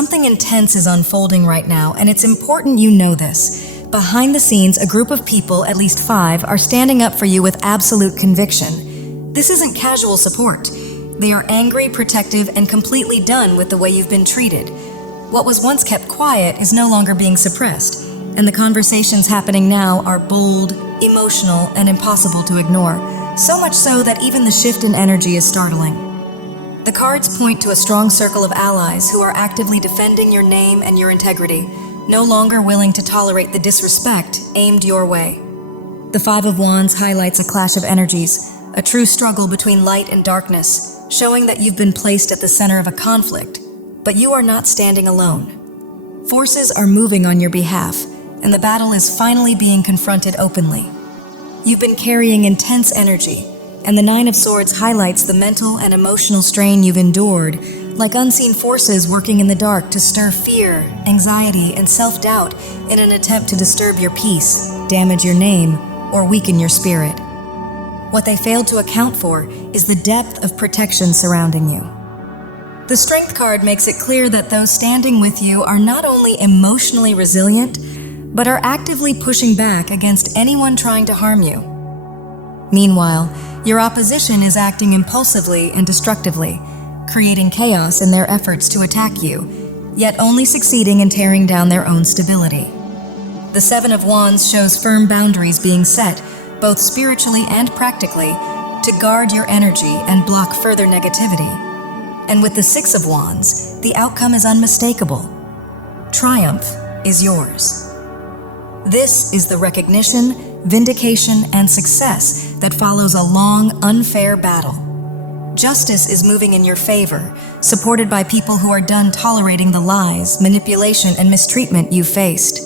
something intense is unfolding right now, and it's important you know this. Behind the scenes, a group of people, at least 5, are standing up for you with absolute conviction. This isn't casual support. They are angry, protective, and completely done with the way you've been treated. What was once kept quiet is no longer being suppressed, and the conversations happening now are bold, emotional, and impossible to ignore. So much so that even the shift in energy is startling. The cards point to a strong circle of allies who are actively defending your name and your integrity, no longer willing to tolerate the disrespect aimed your way. The 5 of Wands highlights a clash of energies, a true struggle between light and darkness, showing that you've been placed at the center of a conflict, but you are not standing alone. Forces are moving on your behalf, and the battle is finally being confronted openly. You've been carrying intense energy, and the 9 of Swords highlights the mental and emotional strain you've endured, like unseen forces working in the dark to stir fear, anxiety, and self-doubt in an attempt to disturb your peace, damage your name, or weaken your spirit. What they failed to account for is the depth of protection surrounding you. The Strength card makes it clear that those standing with you are not only emotionally resilient, but are actively pushing back against anyone trying to harm you. Meanwhile, your opposition is acting impulsively and destructively, creating chaos in their efforts to attack you, yet only succeeding in tearing down their own stability. The 7 of Wands shows firm boundaries being set, both spiritually and practically, to guard your energy and block further negativity. And with the 6 of Wands, the outcome is unmistakable. Triumph is yours. This is the recognition, vindication, and success that follows a long, unfair battle. Justice is moving in your favor, supported by people who are done tolerating the lies, manipulation, and mistreatment you faced.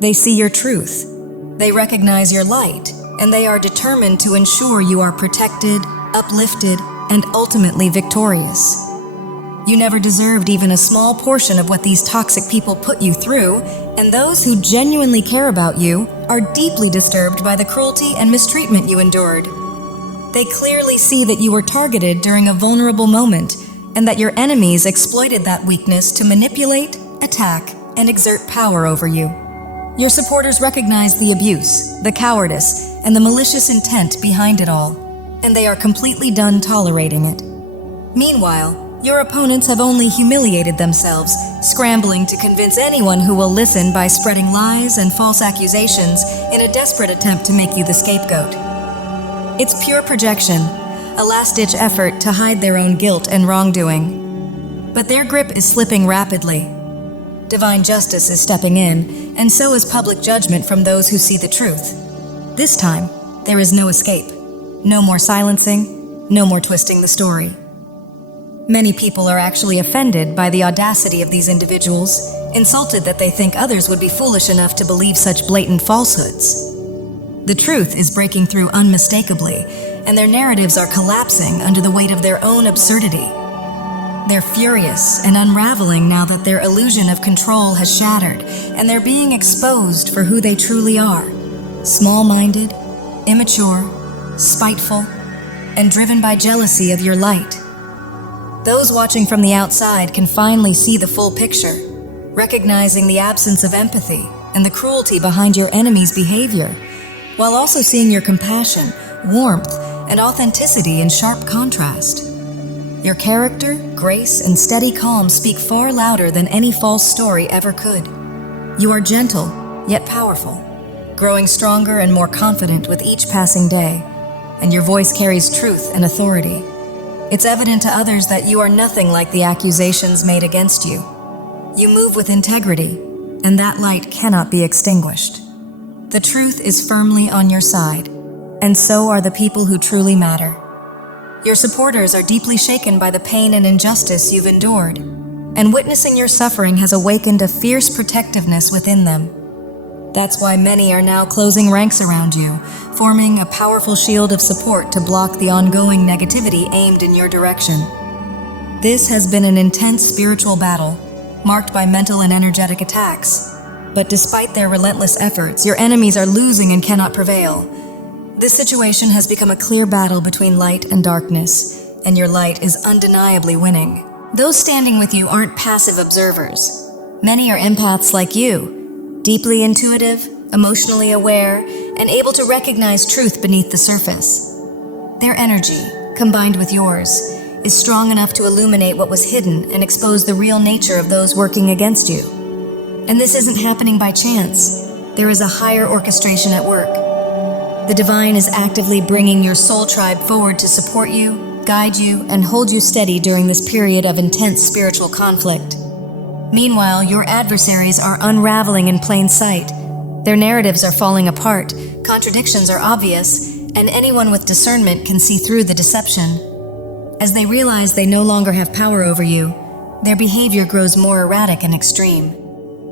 They see your truth, they recognize your light, and they are determined to ensure you are protected, uplifted, and ultimately victorious. You never deserved even a small portion of what these toxic people put you through, and those who genuinely care about you are deeply disturbed by the cruelty and mistreatment you endured. They clearly see that you were targeted during a vulnerable moment, and that your enemies exploited that weakness to manipulate, attack, and exert power over you. Your supporters recognize the abuse, the cowardice, and the malicious intent behind it all, and they are completely done tolerating it. Meanwhile, your opponents have only humiliated themselves, scrambling to convince anyone who will listen by spreading lies and false accusations in a desperate attempt to make you the scapegoat. It's pure projection, a last-ditch effort to hide their own guilt and wrongdoing. But their grip is slipping rapidly. Divine justice is stepping in, and so is public judgment from those who see the truth. This time, there is no escape. No more silencing, no more twisting the story. Many people are actually offended by the audacity of these individuals, insulted that they think others would be foolish enough to believe such blatant falsehoods. The truth is breaking through unmistakably, and their narratives are collapsing under the weight of their own absurdity. They're furious and unraveling now that their illusion of control has shattered, and they're being exposed for who they truly are: small-minded, immature, spiteful, and driven by jealousy of your light. Those watching from the outside can finally see the full picture, recognizing the absence of empathy and the cruelty behind your enemy's behavior, while also seeing your compassion, warmth, and authenticity in sharp contrast. Your character, grace, and steady calm speak far louder than any false story ever could. You are gentle, yet powerful, growing stronger and more confident with each passing day, and your voice carries truth and authority. It's evident to others that you are nothing like the accusations made against you. You move with integrity, and that light cannot be extinguished. The truth is firmly on your side, and so are the people who truly matter. Your supporters are deeply shaken by the pain and injustice you've endured, and witnessing your suffering has awakened a fierce protectiveness within them. That's why many are now closing ranks around you, forming a powerful shield of support to block the ongoing negativity aimed in your direction. This has been an intense spiritual battle, marked by mental and energetic attacks. But despite their relentless efforts, your enemies are losing and cannot prevail. This situation has become a clear battle between light and darkness, and your light is undeniably winning. Those standing with you aren't passive observers. Many are empaths like you, deeply intuitive, emotionally aware, and able to recognize truth beneath the surface. Their energy, combined with yours, is strong enough to illuminate what was hidden and expose the real nature of those working against you. And this isn't happening by chance. There is a higher orchestration at work. The divine is actively bringing your soul tribe forward to support you, guide you, and hold you steady during this period of intense spiritual conflict. Meanwhile, your adversaries are unraveling in plain sight. Their narratives are falling apart, contradictions are obvious, and anyone with discernment can see through the deception. As they realize they no longer have power over you, their behavior grows more erratic and extreme.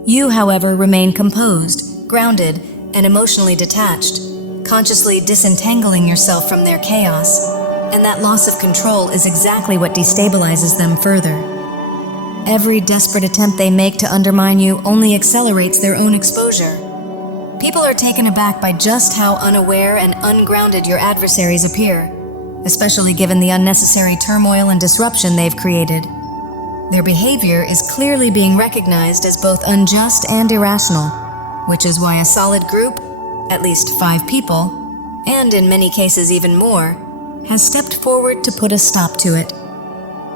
You, however, remain composed, grounded, and emotionally detached, consciously disentangling yourself from their chaos, and that loss of control is exactly what destabilizes them further. Every desperate attempt they make to undermine you only accelerates their own exposure. People are taken aback by just how unaware and ungrounded your adversaries appear, especially given the unnecessary turmoil and disruption they've created. Their behavior is clearly being recognized as both unjust and irrational, which is why a solid group, at least 5 people, and in many cases even more, has stepped forward to put a stop to it.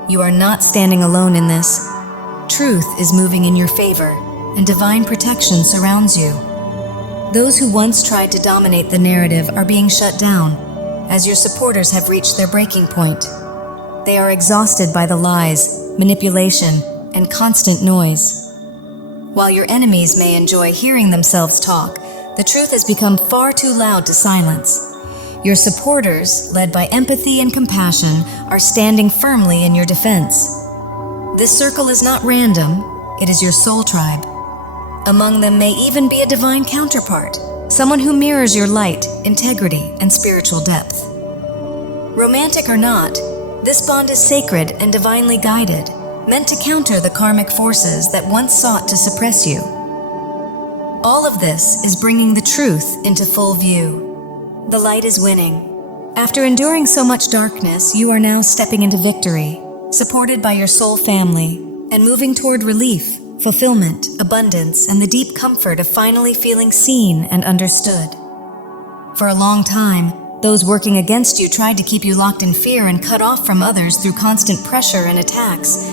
You are not standing alone in this. Truth is moving in your favor, and divine protection surrounds you. Those who once tried to dominate the narrative are being shut down, as your supporters have reached their breaking point. They are exhausted by the lies, manipulation, and constant noise. While your enemies may enjoy hearing themselves talk, the truth has become far too loud to silence. Your supporters, led by empathy and compassion, are standing firmly in your defense. This circle is not random, it is your soul tribe. Among them may even be a divine counterpart, someone who mirrors your light, integrity, and spiritual depth. Romantic or not, this bond is sacred and divinely guided, meant to counter the karmic forces that once sought to suppress you. All of this is bringing the truth into full view. The light is winning. After enduring so much darkness, you are now stepping into victory, supported by your soul family, and moving toward relief, fulfillment, abundance, and the deep comfort of finally feeling seen and understood. For a long time, those working against you tried to keep you locked in fear and cut off from others through constant pressure and attacks.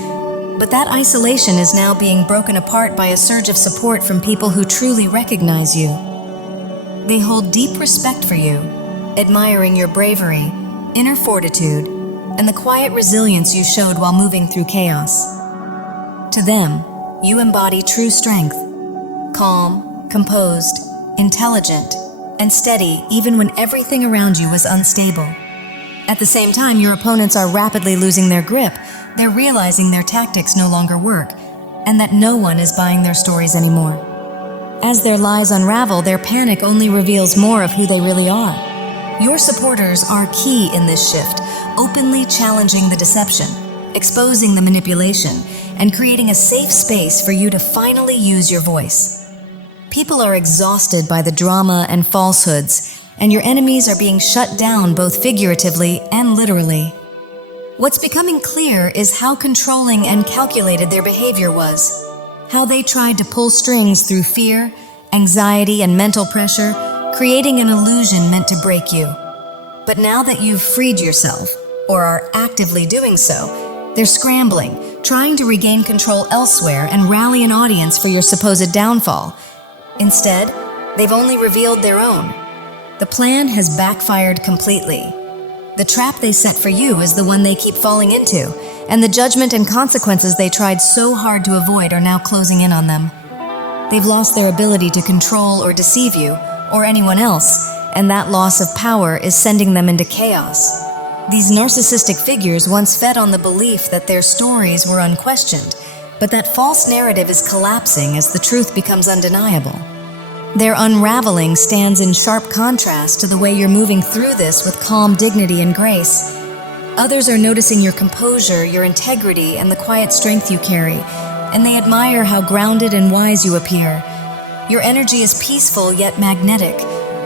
But that isolation is now being broken apart by a surge of support from people who truly recognize you. They hold deep respect for you, admiring your bravery, inner fortitude, and the quiet resilience you showed while moving through chaos. To them, you embody true strength, calm, composed, intelligent, and steady even when everything around you was unstable. At the same time, your opponents are rapidly losing their grip. They're realizing their tactics no longer work, and that no one is buying their stories anymore. As their lies unravel, their panic only reveals more of who they really are. Your supporters are key in this shift, openly challenging the deception, exposing the manipulation, and creating a safe space for you to finally use your voice. People are exhausted by the drama and falsehoods, and your enemies are being shut down both figuratively and literally. What's becoming clear is how controlling and calculated their behavior was, how they tried to pull strings through fear, anxiety, and mental pressure, creating an illusion meant to break you. But now that you've freed yourself, or are actively doing so, they're scrambling, trying to regain control elsewhere and rally an audience for your supposed downfall. Instead, they've only revealed their own. The plan has backfired completely. The trap they set for you is the one they keep falling into, and the judgment and consequences they tried so hard to avoid are now closing in on them. They've lost their ability to control or deceive you, or anyone else, and that loss of power is sending them into chaos. These narcissistic figures once fed on the belief that their stories were unquestioned, but that false narrative is collapsing as the truth becomes undeniable. Their unraveling stands in sharp contrast to the way you're moving through this with calm dignity and grace. Others are noticing your composure, your integrity, and the quiet strength you carry, and they admire how grounded and wise you appear. Your energy is peaceful yet magnetic,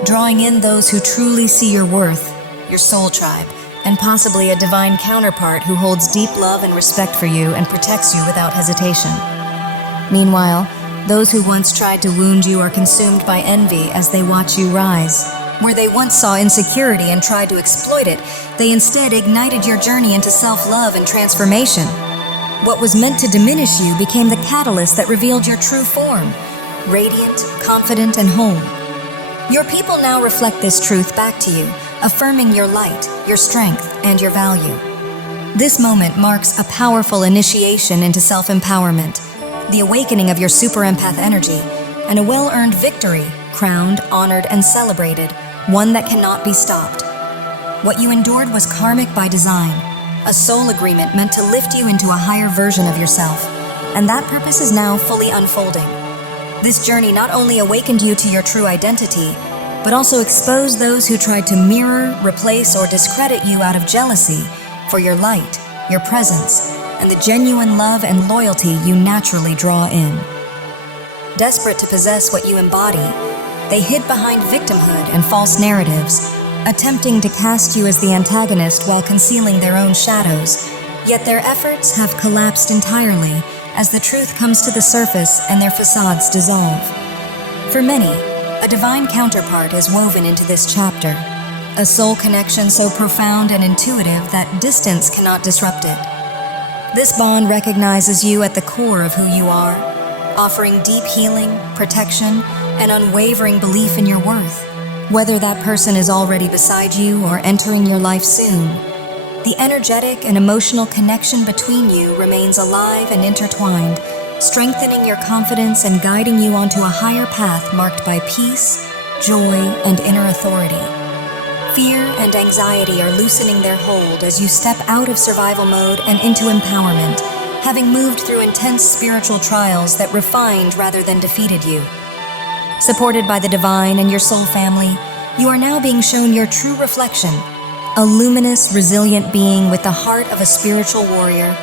drawing in those who truly see your worth, your soul tribe, and possibly a divine counterpart who holds deep love and respect for you and protects you without hesitation. Meanwhile, those who once tried to wound you are consumed by envy as they watch you rise. Where they once saw insecurity and tried to exploit it, they instead ignited your journey into self-love and transformation. What was meant to diminish you became the catalyst that revealed your true form, radiant, confident, and whole. Your people now reflect this truth back to you, affirming your light, your strength, and your value. This moment marks a powerful initiation into self-empowerment, the awakening of your super empath energy, and a well-earned victory, crowned, honored, and celebrated, one that cannot be stopped. What you endured was karmic by design, a soul agreement meant to lift you into a higher version of yourself, and that purpose is now fully unfolding. This journey not only awakened you to your true identity, but also exposed those who tried to mirror, replace, or discredit you out of jealousy for your light, your presence, and the genuine love and loyalty you naturally draw in. Desperate to possess what you embody, they hid behind victimhood and false narratives, attempting to cast you as the antagonist while concealing their own shadows, yet their efforts have collapsed entirely as the truth comes to the surface and their facades dissolve. For many, a divine counterpart is woven into this chapter, a soul connection so profound and intuitive that distance cannot disrupt it. This bond recognizes you at the core of who you are, offering deep healing, protection, and unwavering belief in your worth. Whether that person is already beside you or entering your life soon, the energetic and emotional connection between you remains alive and intertwined, strengthening your confidence and guiding you onto a higher path marked by peace, joy, and inner authority. Fear and anxiety are loosening their hold as you step out of survival mode and into empowerment, having moved through intense spiritual trials that refined rather than defeated you. Supported by the divine and your soul family, you are now being shown your true reflection, a luminous, resilient being with the heart of a spiritual warrior,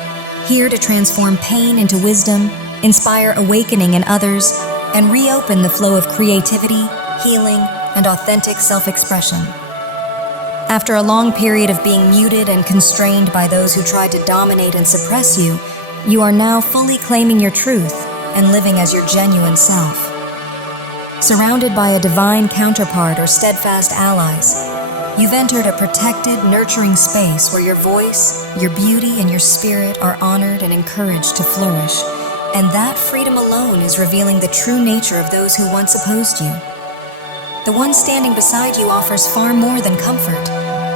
here to transform pain into wisdom, inspire awakening in others, and reopen the flow of creativity, healing, and authentic self-expression. After a long period of being muted and constrained by those who tried to dominate and suppress you, you are now fully claiming your truth and living as your genuine self. Surrounded by a divine counterpart or steadfast allies, you've entered a protected, nurturing space where your voice, your beauty, and your spirit are honored and encouraged to flourish, and that freedom alone is revealing the true nature of those who once opposed you. The one standing beside you offers far more than comfort.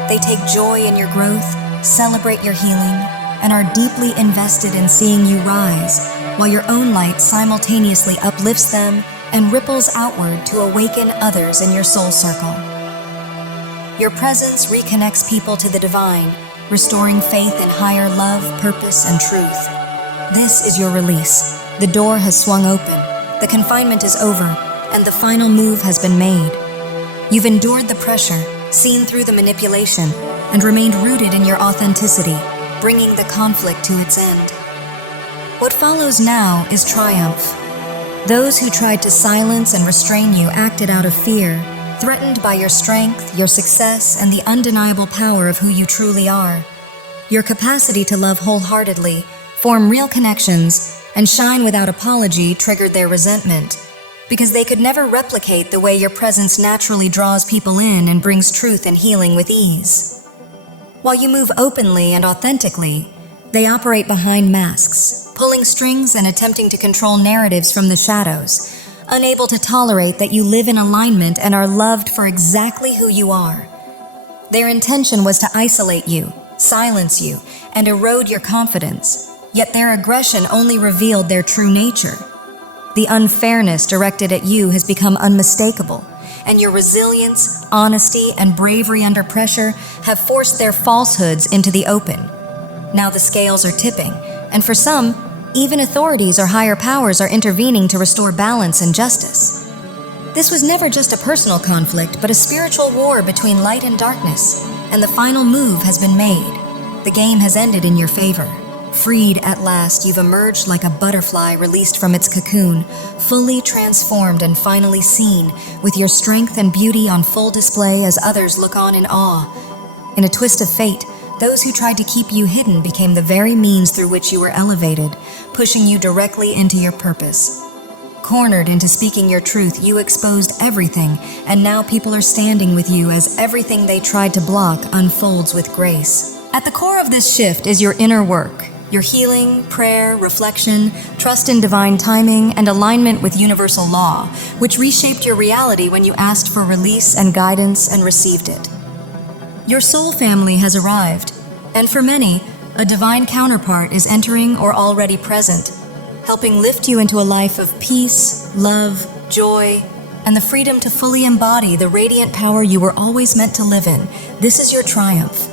They take joy in your growth, celebrate your healing, and are deeply invested in seeing you rise, while your own light simultaneously uplifts them and ripples outward to awaken others in your soul circle. Your presence reconnects people to the divine, restoring faith in higher love, purpose, and truth. This is your release. The door has swung open, the confinement is over, and the final move has been made. You've endured the pressure, seen through the manipulation, and remained rooted in your authenticity, bringing the conflict to its end. What follows now is triumph. Those who tried to silence and restrain you acted out of fear, threatened by your strength, your success, and the undeniable power of who you truly are. Your capacity to love wholeheartedly, form real connections, and shine without apology triggered their resentment, because they could never replicate the way your presence naturally draws people in and brings truth and healing with ease. While you move openly and authentically, they operate behind masks, pulling strings and attempting to control narratives from the shadows, unable to tolerate that you live in alignment and are loved for exactly who you are. Their intention was to isolate you, silence you, and erode your confidence, yet their aggression only revealed their true nature. The unfairness directed at you has become unmistakable, and your resilience, honesty, and bravery under pressure have forced their falsehoods into the open. Now the scales are tipping, and for some, even authorities or higher powers are intervening to restore balance and justice. This was never just a personal conflict, but a spiritual war between light and darkness, and the final move has been made. The game has ended in your favor. Freed at last, you've emerged like a butterfly released from its cocoon, fully transformed and finally seen, with your strength and beauty on full display as others look on in awe. In a twist of fate, Those who tried to keep you hidden became the very means through which you were elevated, pushing you directly into your purpose. Cornered into speaking your truth, you exposed everything, and now people are standing with you as everything they tried to block unfolds with grace. At the core of this shift is your inner work, your healing, prayer, reflection, trust in divine timing, and alignment with universal law, which reshaped your reality when you asked for release and guidance and received it. Your soul family has arrived, and for many, a divine counterpart is entering or already present, helping lift you into a life of peace, love, joy, and the freedom to fully embody the radiant power you were always meant to live in. This is your triumph.